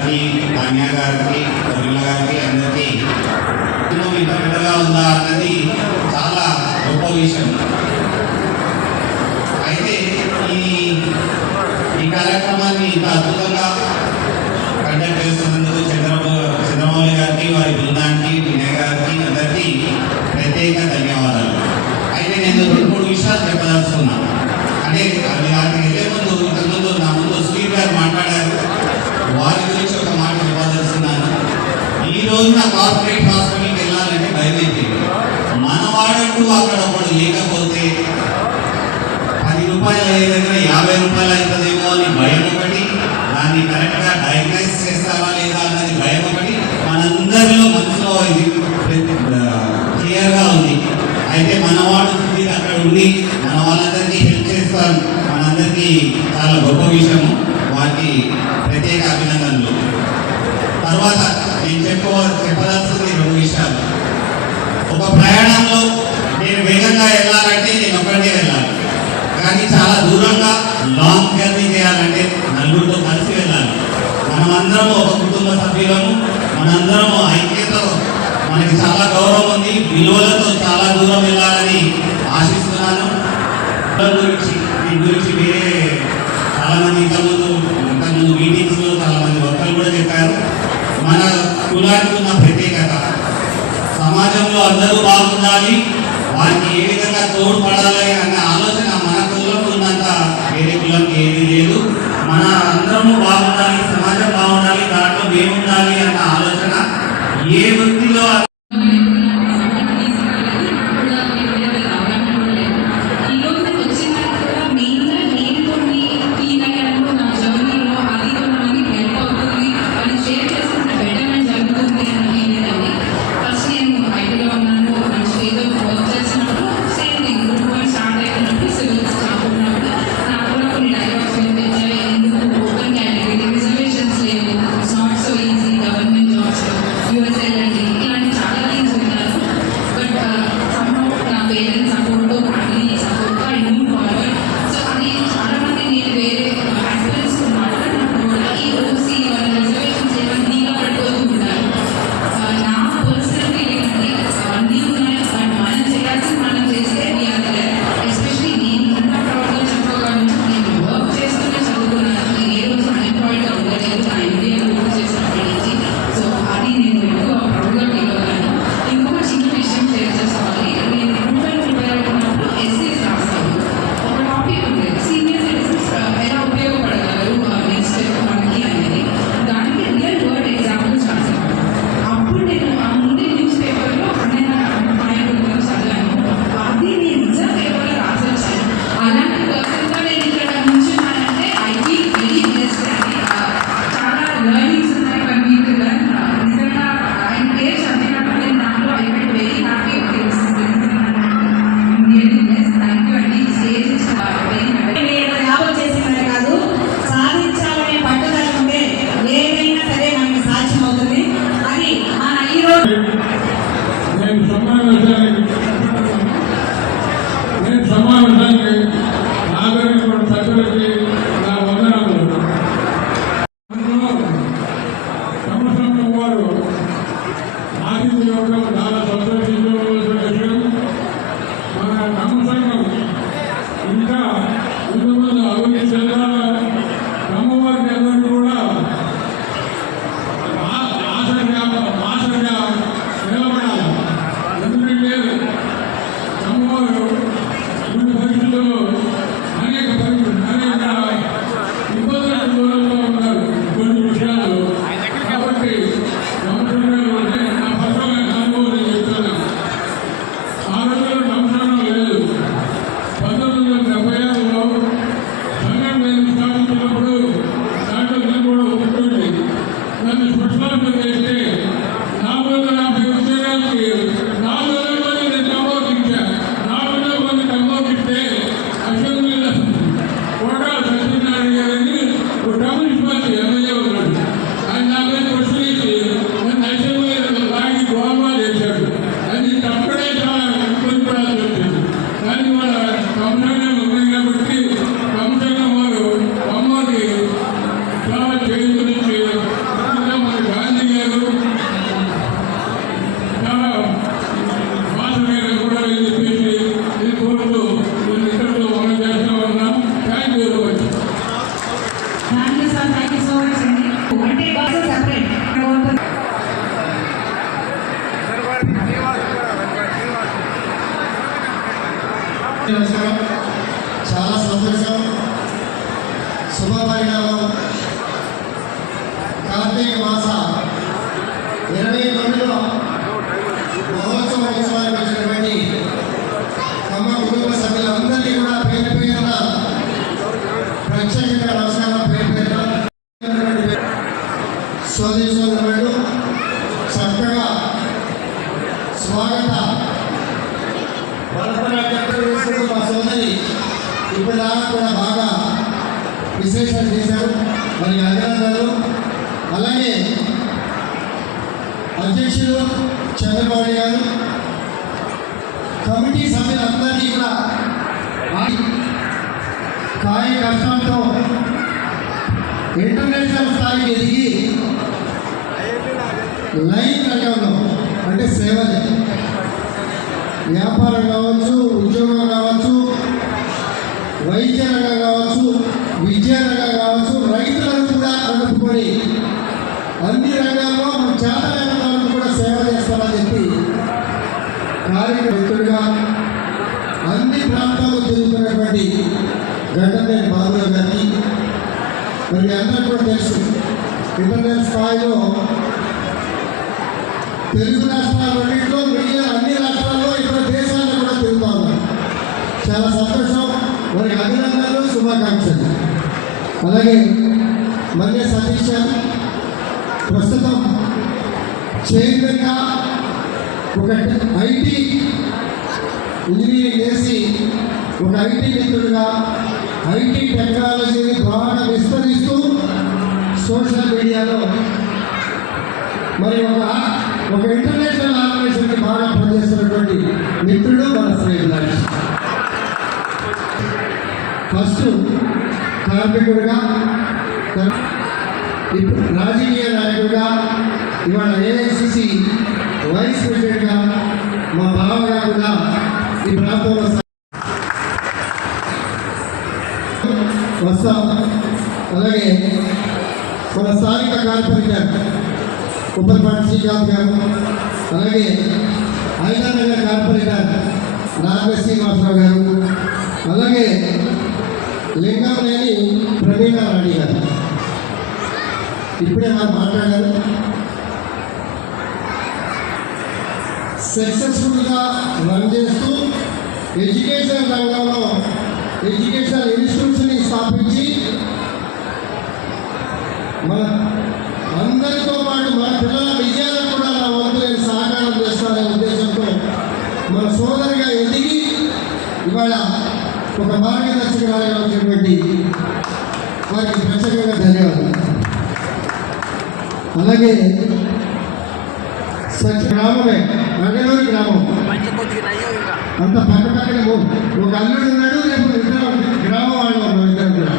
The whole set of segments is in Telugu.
గారికి, తాన్యా గారికి, ప్రమిళ గారికి అందరికీ ఇంత పెద్దగా ఉందా అన్నది చాలా గొప్ప విషయం. అయితే ఈ కార్యక్రమాన్ని ఇంత అద్భుతంగా కండక్ట్ చేస్తున్నందుకు చంద్రమౌళి గారికి, వారి బృందానికి, వినయ్ గారికి అందరికీ ప్రత్యేక ధన్యవాదాలు. అయితే నేను 2-3 విషయాలు చెప్పదలుచుకున్నాను. అంటే వాటికి వెళ్ళే ముందు ఇంతకుముందు నా ముందు సుధీర్ గారు మాట్లాడారు, వారి గురించి ఒక మాట చెప్పదలుచుకున్నాను. ఈ రోజున కార్పొరేట్ హాస్పిటల్కి వెళ్ళాలంటే భయమైంది. మనవాడంటూ అక్కడ ఒకడు లేకపోతే 10 రూపాయలు అయ్యే దగ్గర 50 రూపాయలు అవుతుందేమో అని భయం ఒకటి, దాన్ని కరెక్ట్గా డయాగ్నైజ్ చేస్తారా లేదా అన్నది భయం ఒకటి మనందరిలో మనసులో ఇది క్లియర్గా ఉంది. అయితే మనవాడు అక్కడ ఉండి మన వాళ్ళందరికీ హెల్ప్ చేస్తాం, మనందరికీ చాలా గొప్ప విషయము. వారికి ప్రత్యేక అభినందనలు. తర్వాత నేను చెప్పదలుచుకుంది 2 విషయాలు. ఒక ప్రయాణంలో నేను వేగంగా వెళ్ళాలంటే నేను ఒక్కడే వెళ్ళాలి, కానీ చాలా దూరంగా లాంగ్ జర్నీ చేయాలంటే నలుగురితో కలిసి వెళ్ళాలి. మనమందరము ఒక కుటుంబ సభ్యులము, మనందరము ఐక్యతతో మనకి చాలా గౌరవం ఉంది, విలువలతో చాలా దూరం వెళ్ళాలని ఆశిస్తున్నాను. దీని గురించి వేరే చాలామంది ఇంతకుముందు మీటింగ్స్లో చాలామంది వక్తలు కూడా చెప్పారు. మన కులానికి ఉన్న ప్రత్యేకత, సమాజంలో అందరూ బాగుండాలి, వారికి ఏ విధంగా తోడ్పడాలి అన్న ఆలోచన మన కులంలో ఉన్నంత వేరే కులంకి ఏది లేదు. మన అందరము బాగుండాలి, సమాజం బాగుండాలి, దాంట్లో మేముండాలి అన్న ఆలోచన ఏ వృత్తిలో దాన్ని స్పష్టంగా చేస్తే 450 ఉద్యోగాలకి ఇప్పటిదాకా కూడా బాగా విశ్లేషణ చేశారు. మరి అభినందనలు. అలాగే అధ్యక్షులు చంద్రబాబు గారు, కమిటీ సభ్యులందరినీ కూడా కాయ కష్టంతో ఇంటర్నేషనల్ స్థాయికి ఎదిగి లైన్ రంగంలో అంటే సేవలు, వ్యాపారం కావచ్చు, ఉద్యోగం కావచ్చు, వైద్య రంగం కావచ్చు, విద్యా రంగం కావచ్చు, రైతులను కూడా కలుపుకొని అన్ని రంగాల్లో మన చేతనైన కూడా సేవ చేస్తామని చెప్పి కార్యకర్తలుగా అన్ని ప్రాంతాల్లో తిరుగుతున్నటువంటి గంటనేని బాబురావు గారికి మరి అందరూ కూడా తెలుసు, ఇంటర్నేషనల్ స్థాయిలో తెలుగు రాష్ట్రాలన్నింటిలో మిగిలిన అన్ని రాష్ట్రాల్లో ఇతర దేశాల్లో కూడా తిరుగుతూ ఉన్నారు. చాలా సంతోషం. మరి అభినందనలు, శుభాకాంక్షలు. అలాగే మల్లె సతీష్ గారు ప్రస్తుతం చైర్మన్గా ఒక ఐటీ ఇంజనీరింగ్ చేసి ఒక ఐటీ మిత్రుడిగా ఐటీ టెక్నాలజీని బాగా విస్తరిస్తూ సోషల్ మీడియాలో మరి ఒక ఇంటర్నేషనల్ ఆర్గనైజేషన్కి బాగా పనిచేస్తున్నటువంటి మిత్రుడు మన శ్రీలాష్. ఫస్ట్ కార్మికుడిగా, ఇప్పుడు రాజకీయ నాయకుడిగా, ఇవాళ ఏఐసిసి వైస్ ప్రెసిడెంట్గా మా బావగా కూడా ఈ ప్రాంతంలో వస్తాం. అలాగే మన స్థానిక కార్పొరేటర్ ఉప్పలపాటి శ్రీకాంత్ గారు, అలాగే హైదరాబాద్ కార్పొరేటర్ నాగ శ్రీనివాసరావు గారు, అలాగే లింగంలేని ప్రవీణ రాణి గారు ఇప్పుడే మనం మాట్లాడారు. సక్సెస్ఫుల్గా రన్ చేస్తూ ఎడ్యుకేషన్ రంగంలో ఎడ్యుకేషనల్ ఇన్స్టిట్యూట్స్ని స్థాపించి మన అందరితో పాటు మన పిల్లల విజయాలను కూడా నా వంతు నేను సహకారం చేస్తాననే ఉద్దేశంతో మన సోదరిగా ఎదిగి ఇవాళ ఒక మార్గదర్శకురాలుగా వచ్చినటువంటి వారికి ప్రత్యేకంగా ధన్యవాదాలు. అలాగే గ్రామమే రంగనూరు గ్రామం అంత పక్క పక్కనే ఒక అల్లుడు ఉన్నాడు, రేపు ఇద్దరు గ్రామం వాళ్ళు ఉన్నాం. ఇద్దరు కూడా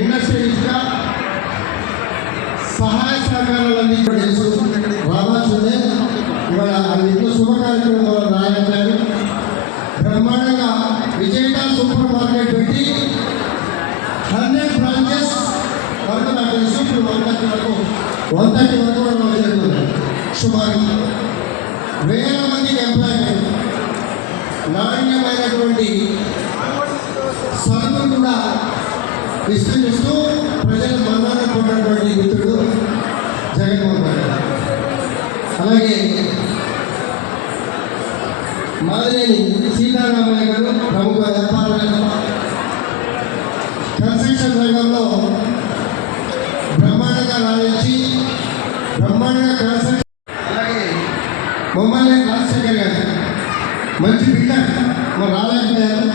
ఇండస్ట్రియలిస్ట్గా సహాయ సహకారాలు అందించడం తెలుసు. రామాచుడే ఇవాళ ఇంట్లో శుభ కార్యక్రమంలో రాయట్లేదు. బ్రహ్మాండంగా విజయటా సూపర్ మార్కెట్ పెట్టి 100 బ్రాంచెస్ వరకు నాకు తెలిసి ఇప్పుడు 130 వరకు మనం జరుగుతుంది. సుమారు 1000 మందికి ఎంప్లాయ్మెంట్, నాణ్యమైనటువంటి సరుకులు కూడా విస్తరిస్తూ ప్రజలు మన్నన పొందినటువంటి మిత్రుడు జగన్మోహన్ రెడ్డి. అలాగే మాదిరేని సీతారామయ్య గారు ప్రముఖ వ్యాపారవేత్త, కన్స్ట్రక్షన్ రంగంలో బ్రహ్మాండంగా రాణించి బ్రహ్మాండంగా కన్స్ట్రక్షన్. అలాగే మమ్మల్ని రాజశేఖర్ గారు మంచి బిల్డర్ మరి రాలేకపోయారు.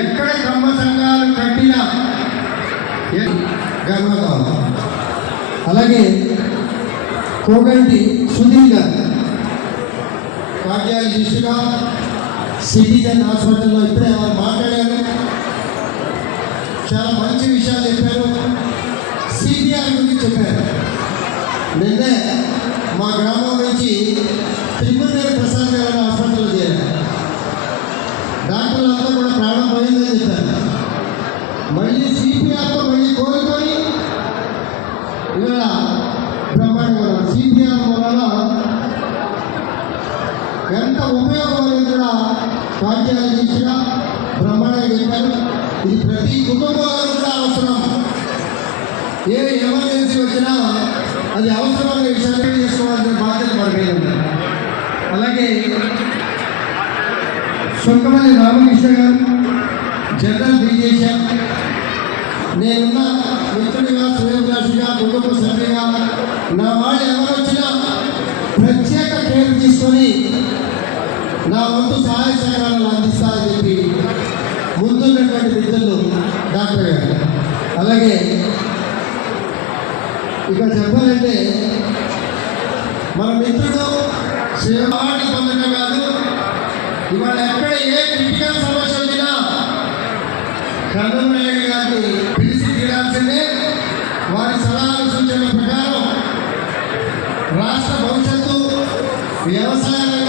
ఎక్కడ కమ్మ సంఘాలు కట్టినా గర్వకాలం. అలాగే కోగంటి సుధీర్ గారు కార్డియాలజిస్టుగా సిటిజన్ హాస్పిటల్లో ఇప్పుడే వారు మాట్లాడారు. చాలా మంచి విషయాలు చెప్పారు. సిపిఆర్ గురించి చెప్పారు. నిన్నే మా గ్రామం నుంచి తిరుమల ప్రసాద్ గారు హాస్పిటల్లో చేరారు. డాక్టర్లంతా కూడా ప్రాణం పోయిందని చెప్పారు. మళ్ళీ సిపిఆర్తో మళ్ళీ కోరుకొని ఇవాళ బ్రహ్మాండంగా సిపిఆర్ వలన ఎంత ఉపయోగం అనేది కూడా కార్డియాలజిస్ట్గా బ్రహ్మాండంగా చెప్పారు. ఇది ప్రతి కుటుంబంలో కూడా అవసరం. ఏ ఎమర్జెన్సీ వచ్చినా అది అవసరమైన విషయాలు చేసుకోవాల్సిన బాధ్యత పడిపోయింది. అలాగే సుంకమల్లి రామకృష్ణ గారు జనరల్ బీజేషన్, నేనున్న మిత్రుడిగా, శ్రేయభిలాషిగా, కుటుంబ సభ్యుగా నా వాళ్ళు ఎవరు వచ్చినా ప్రత్యేక కేర్ తీసుకొని నా వంతు సహాయ సహకారాలు అందిస్తానని చెప్పి ముందున్నటువంటి మిత్రులు డాక్టర్ గారు. అలాగే ఇక్కడ చెప్పాలంటే మన మిత్రుడు సేవాడి పొందడం కాదు, ఇవాళ ఎక్కడ ఏ క్రిటికల్ సమస్య వచ్చినా చంద్రబాబు గారిని పిలిచి తీరాల్సిందే. వారి సలహాలు సూచనల ప్రకారం రాష్ట్ర భవిష్యత్తు వ్యవసాయ